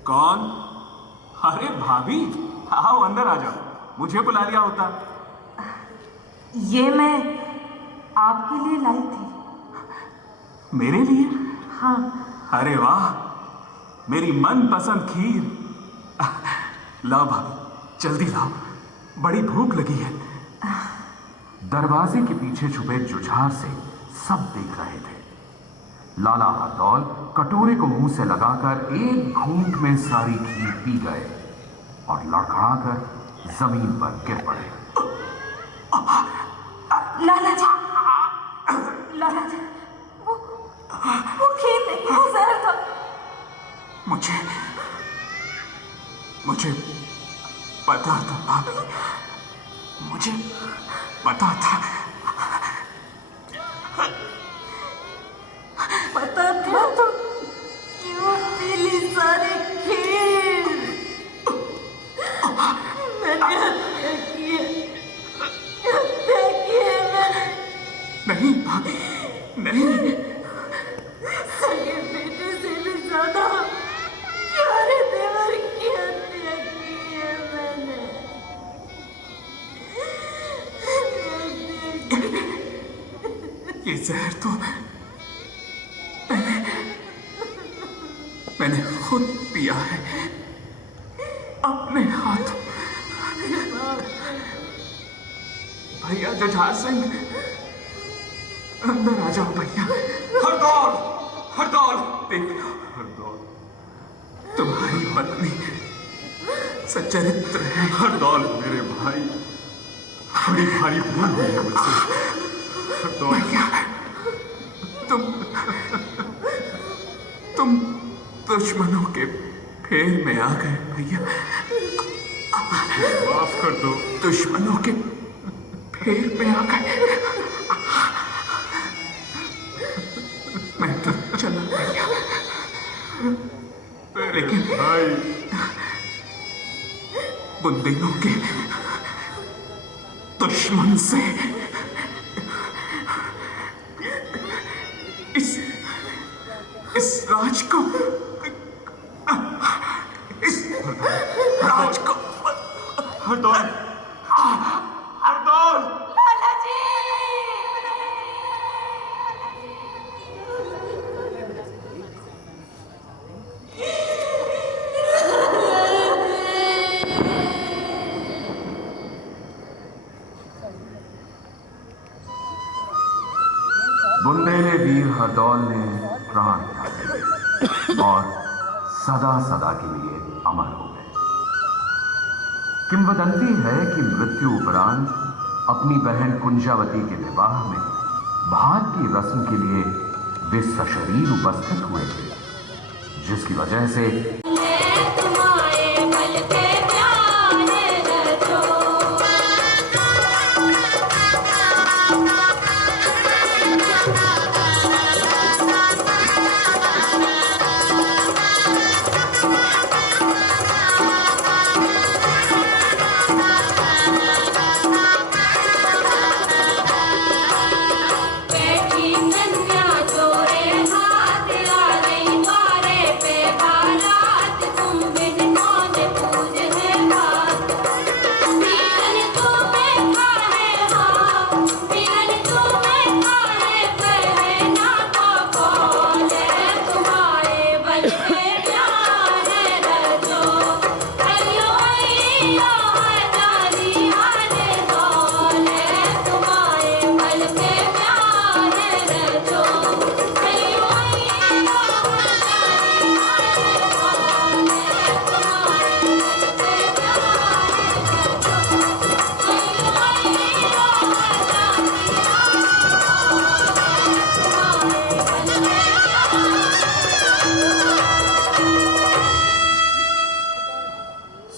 कौन? अरे भाभी, आओ अंदर आ जाओ, मुझे बुला लिया होता। ये मैं आपके लिए लाई थी। मेरे लिए? हाँ। अरे वाह, मेरी मनपसंद खीर। लाओ भाभी, जल्दी लाओ, बड़ी भूख लगी है। दरवाजे के पीछे छुपे जुझार से सब देख रहे थे। लाला हरदौल कटोरे को मुंह से लगाकर एक घूंट में सारी खीर पी गए और लड़खड़ाकर जमीन पर गिर पड़े। लाला जी, लाला जी, वो खीर नहीं, वो जहर था। मुझे पता था भाभी, मुझे पता था। पता था तो क्यों पीली सारी खीर? मैंने हत्या की है, हत्या की है मैंने। नहीं भाभी, नहीं। सगे बेटे से भी ज्यादा प्यारे देवर की हत्या की है मैंने। ये जहर तो मैंने खुद पिया है अपने हाथों। भैया जुझार सिंह, अंदर आ जाओ भैया। हरदौल, हरदौल, देख लो हरदौल, तुम्हारी पत्नी सच्चरित्र है। हरदौल मेरे भाई, बड़ी भारी भूल हुई है मुझसे। हरदौल भैया, तुम दुश्मनों के फेर में आ गए भैया। माफ कर दो। दुश्मनों के फेर में आ गए। मैं तो चला भैया, लेकिन भाई बुंदेलों के दुश्मन से इस राज को हरदौल, हरदौल ने प्राण त्याग दिए और सदा सदा के लिए अमर हो गए। किंवदंती है कि मृत्यु उपरांत अपनी बहन कुंजावती के विवाह में भात की रस्म के लिए वे सशरीर उपस्थित हुए थे, जिसकी वजह से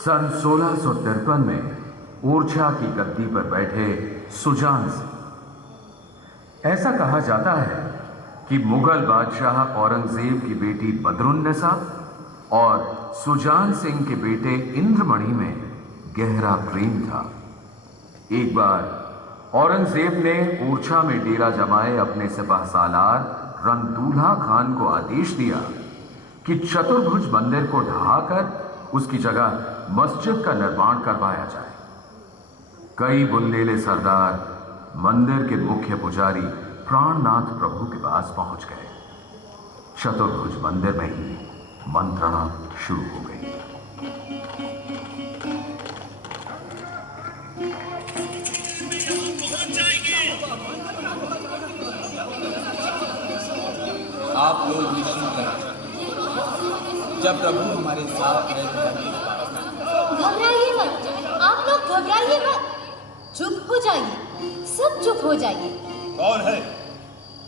सन 1653 में ओरछा की गद्दी पर बैठे सुजान सिंह। ऐसा कहा जाता है कि मुगल बादशाह औरंगजेब की बेटी बदरुन्निसा और सुजान सिंह के बेटे इंद्रमणि में गहरा प्रेम था। एक बार औरंगजेब ने ओरछा में डेरा जमाए अपने सिपाह सालार रंगदूल्हा खान को आदेश दिया कि चतुर्भुज मंदिर को ढहाकर उसकी जगह मस्जिद का निर्माण करवाया जाए। कई बुंदेले सरदार मंदिर के मुख्य पुजारी प्राणनाथ प्रभु के पास पहुंच गए। चतुर्भुज मंदिर में ही मंत्रणा शुरू हो गई। आप लोग निश्चिंत रहें, जब प्रभु हमारे साथ है। घबराइए मत, आप लोग घबराइए मत, चुप हो जाइए, सब चुप हो जाइए। कौन है?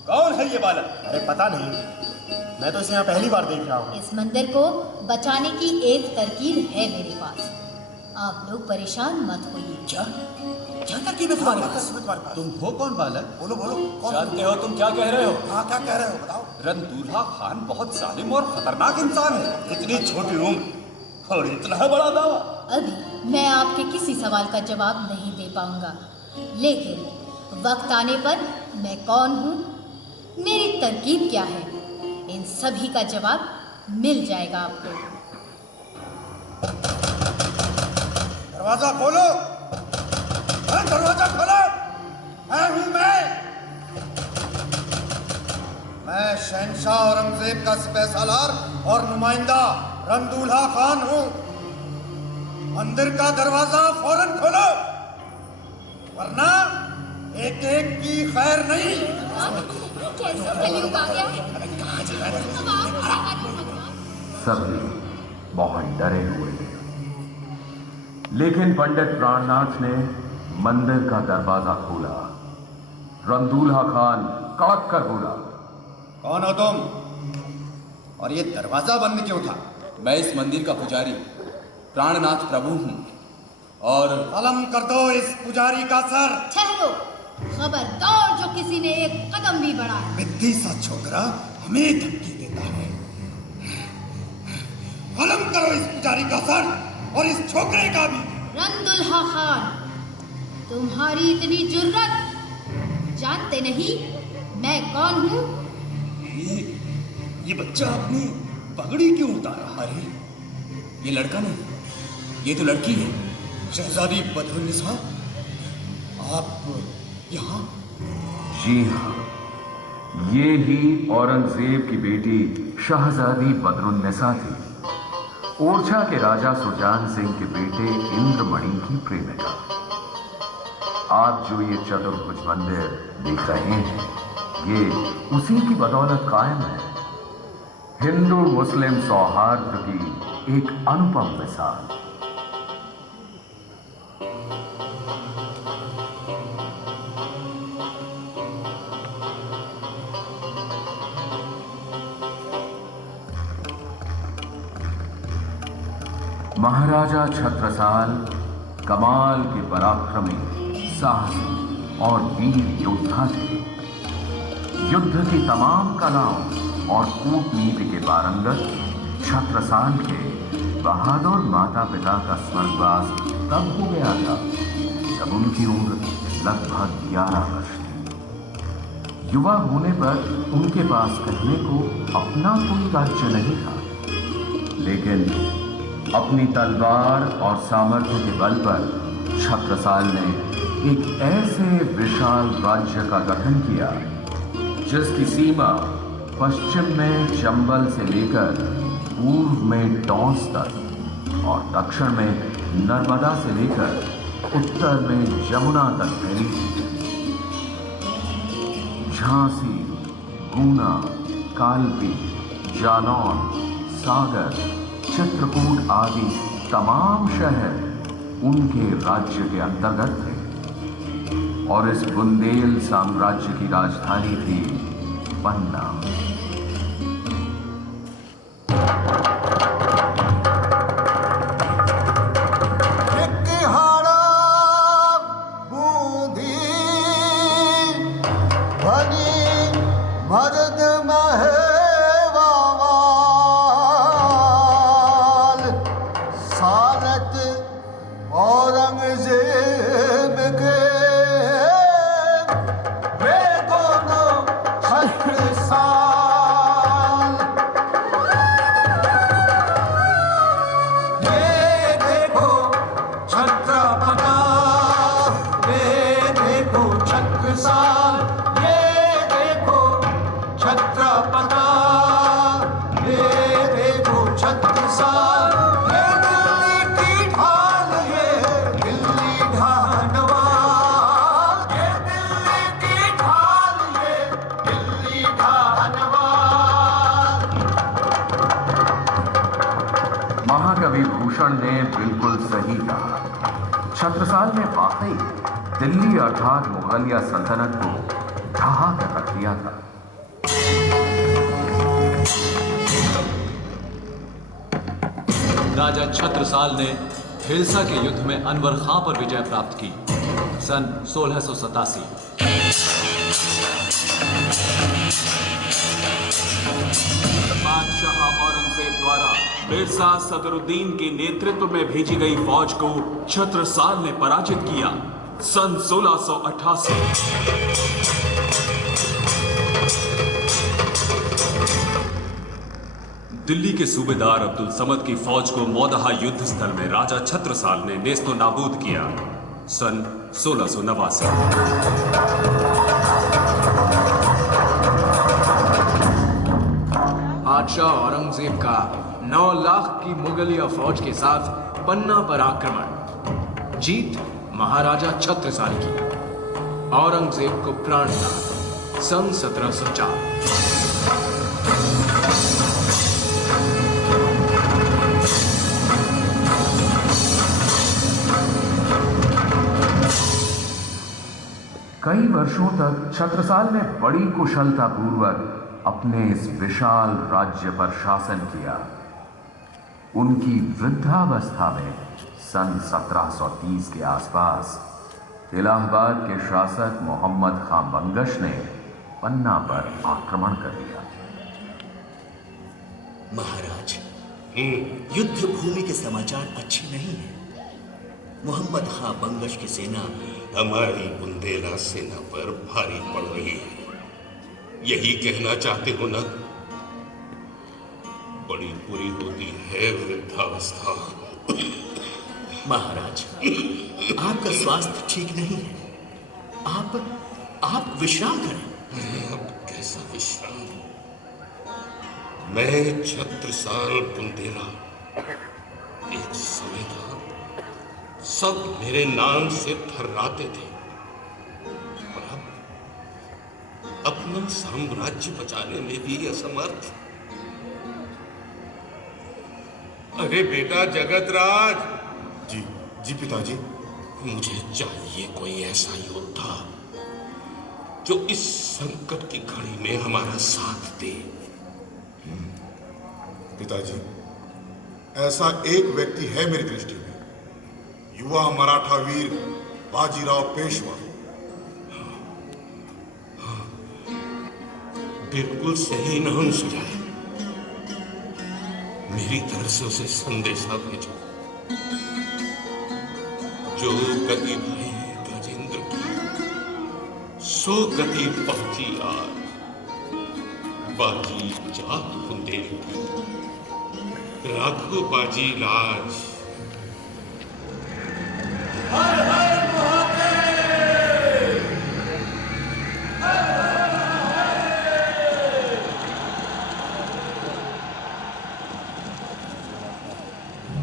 कौन है ये बालक? अरे पता नहीं, मैं तो इसे यहाँ पहली बार देख रहा हूँ। इस मंदिर को बचाने की एक तरकीब है मेरे पास, आप लोग परेशान मत होइए। क्या तरकीब है तुम्हारे पास? तुम हो कौन बालक? बोलो बोलो। जानते हो तुम क्या कह रहे हो? हाँ, क्या कह रहे हो बताओ। रंगदूल्हा खान बहुत जालिम और खतरनाक इंसान है। इतनी छोटी उम्र और इतना बड़ा दावा। अभी मैं आपके किसी सवाल का जवाब नहीं दे पाऊंगा, लेकिन वक्त आने पर मैं कौन हूँ, मेरी तरकीब क्या है, इन सभी का जवाब मिल जाएगा आपको। दरवाजा खोलो, दरवाजा खोलो। मैं हूँ मैं शहंशाह औरंगजेब का सिपह सालार और नुमाइंदा रंगदूल्हा खान हूँ। मंदिर का दरवाजा फौरन खोलो, वरना एक एक की खैर नहीं। कैसा कलयुग आ गया है? सभी बहुत डरे हुए थे, लेकिन पंडित प्राणनाथ ने मंदिर का दरवाजा खोला। रंगदूल्हा खान कड़क कर बोला, कौन हो तुम और ये दरवाजा बंद क्यों था? मैं इस मंदिर का पुजारी प्राणनाथ प्रभु हूँ और कलम कर दो इस पुजारी का सर। ठहरो, खबरदार जो किसी ने एक कदम भी बढ़ाया। बिद्दी सा छोकरा हमें धमकी देता है। कलम करो इस पुजारी का सर और इस छोकरे का भी। रंगदुल्हा खान, तुम्हारी इतनी जुर्रत, जानते नहीं मैं कौन हूँ? ये बच्चा अपनी पगड़ी क्यों उतारा? अरे ये लड़का नहीं, ये तो लड़की है। शहजादी बदरुन्निसा, आप यहाँ? जी हाँ, ये ही औरंगजेब की बेटी शहजादी बदरुन्निसा थी, ओरछा के राजा सुजान सिंह के बेटे इंद्रमणि की प्रेमिका। आप जो ये चतुर्भुज मंदिर देख रहे हैं, ये उसी की बदौलत कायम है। हिंदू मुस्लिम सौहार्द की एक अनुपम मिसाल। महाराजा छत्रसाल कमाल के पराक्रमी, साहसी और वीर योद्धा थे। युद्ध की तमाम कलाओं और कूटनीति के पारंगत छत्रसाल के बहादुर माता पिता का स्वर्गवास तब हो गया था जब उनकी उम्र लगभग 11 वर्ष थी। युवा होने पर उनके पास कहने को अपना कोई राज्य नहीं था, लेकिन अपनी तलवार और सामर्थ्य के बल पर छत्रसाल ने एक ऐसे विशाल राज्य का गठन किया जिसकी सीमा पश्चिम में चंबल से लेकर पूर्व में टॉन्स तक और दक्षिण में नर्मदा से लेकर उत्तर में जमुना तक फैली थी। झांसी, गुना, कालपी, जालौन, सागर, चित्रकूट आदि तमाम शहर उनके राज्य के अंतर्गत थे और इस बुंदेल साम्राज्य की राजधानी थी पन्ना। ने बिल्कुल सही कहा। छत्रसाल ने वाकई दिल्ली अर्थात मुगलिया सल्तनत को ढहा कर रख दिया था। राजा छत्रसाल ने हिल्सा के युद्ध में अनवर खां पर विजय प्राप्त की सन 1687। बादशाह औरंगजेब द्वारा मिर्जा सदरुद्दीन के नेतृत्व में भेजी गई फौज को छत्रसाल ने पराजित किया सन 1688। दिल्ली के सूबेदार अब्दुल समद की फौज को मौदहा युद्ध स्थल में राजा छत्रसाल ने नेस्तो नाबूद किया सन 1689। बादशाह औरंगजेब का 9 लाख की मुगलिया फौज के साथ पन्ना पर आक्रमण। जीत महाराजा छत्रसाल की। औरंगजेब को प्राणदान सन 1704। कई वर्षों तक छत्रसाल ने बड़ी कुशलता पूर्वक अपने इस विशाल राज्य पर शासन किया। उनकी वृद्धावस्था में सन 1730 के आसपास इलाहाबाद के शासक मोहम्मद खां बंगश ने पन्ना पर आक्रमण कर दिया। महाराज, युद्ध भूमि के समाचार अच्छे नहीं हैं। मोहम्मद खां बंगश की सेना हमारी बुंदेला सेना पर भारी पड़ रही है, यही कहना चाहते हो ना? बड़ी बुरी होती है वृद्धावस्था। महाराज, आपका स्वास्थ्य ठीक नहीं है। आप विश्राम करें। अब कैसा विश्राम? मैं छत्रसाल बुंदेला, एक समय था सब मेरे नाम से थर्राते थे, और अब अपने ब्राह्मण साम्राज्य बचाने में भी असमर्थ। अरे बेटा जगतराज। जी जी पिताजी। मुझे चाहिए कोई ऐसा योद्धा जो इस संकट की घड़ी में हमारा साथ दे। पिताजी, ऐसा एक व्यक्ति है मेरी दृष्टि में, युवा मराठा वीर बाजीराव पेशवा। बिल्कुल सही नाम सुझाया। मेरी तरफ से उसे संदेशा भेजो। जो गति भाई गजेंद्र की, सो गति पहुंची आज। बाजी जात बुंदेल की, राघो बाजी लाज। हर हर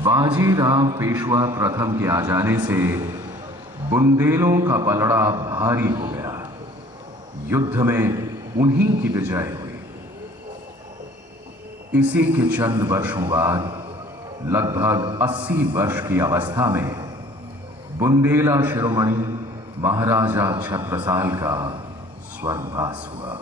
बाजीराव पेशवा प्रथम के आ जाने से बुंदेलों का पलड़ा भारी हो गया। युद्ध में उन्हीं की विजय हुई। इसी के चंद वर्षों बाद लगभग 80 वर्ष की अवस्था में बुंदेला शिरोमणि महाराजा छत्रसाल का स्वर्गवास हुआ।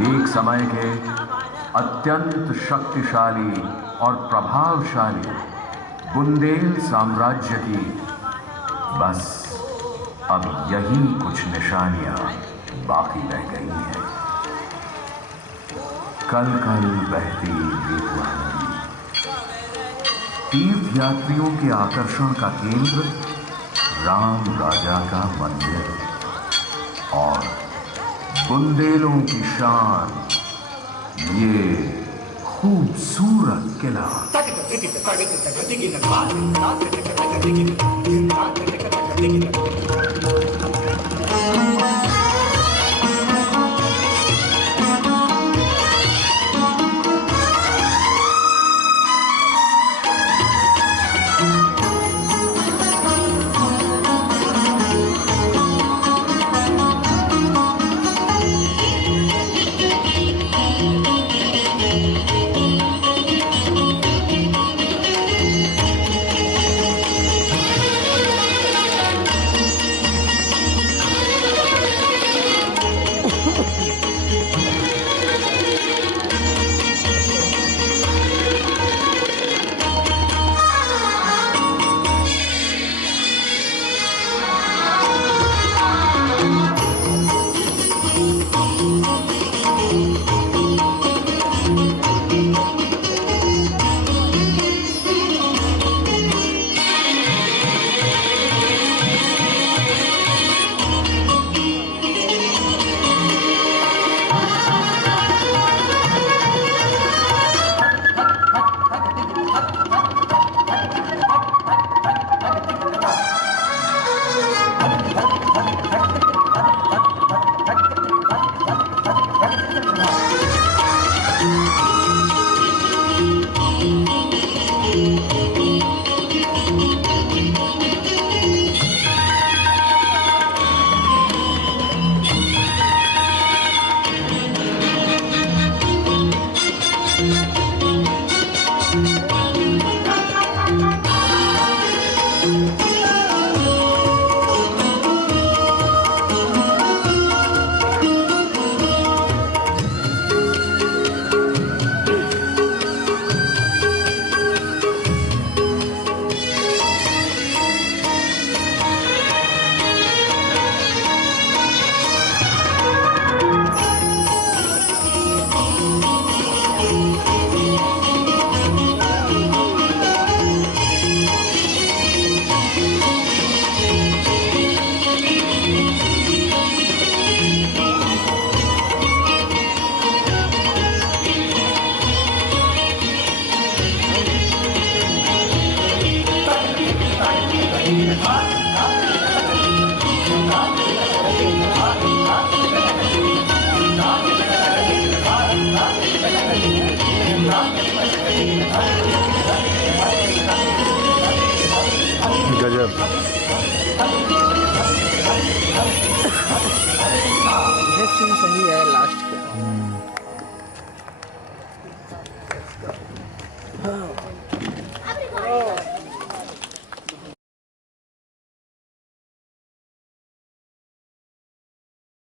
एक समय के अत्यंत शक्तिशाली और प्रभावशाली बुंदेल साम्राज्य की बस अब यही कुछ निशानियां बाकी रह गई हैं। कल कल बहती बेतवा नदी, तीर्थ यात्रियों के आकर्षण का केंद्र राम राजा का मंदिर और बुंदेलों की शान ये खूबसूरत किला। गजब। सीन सही है, लास्ट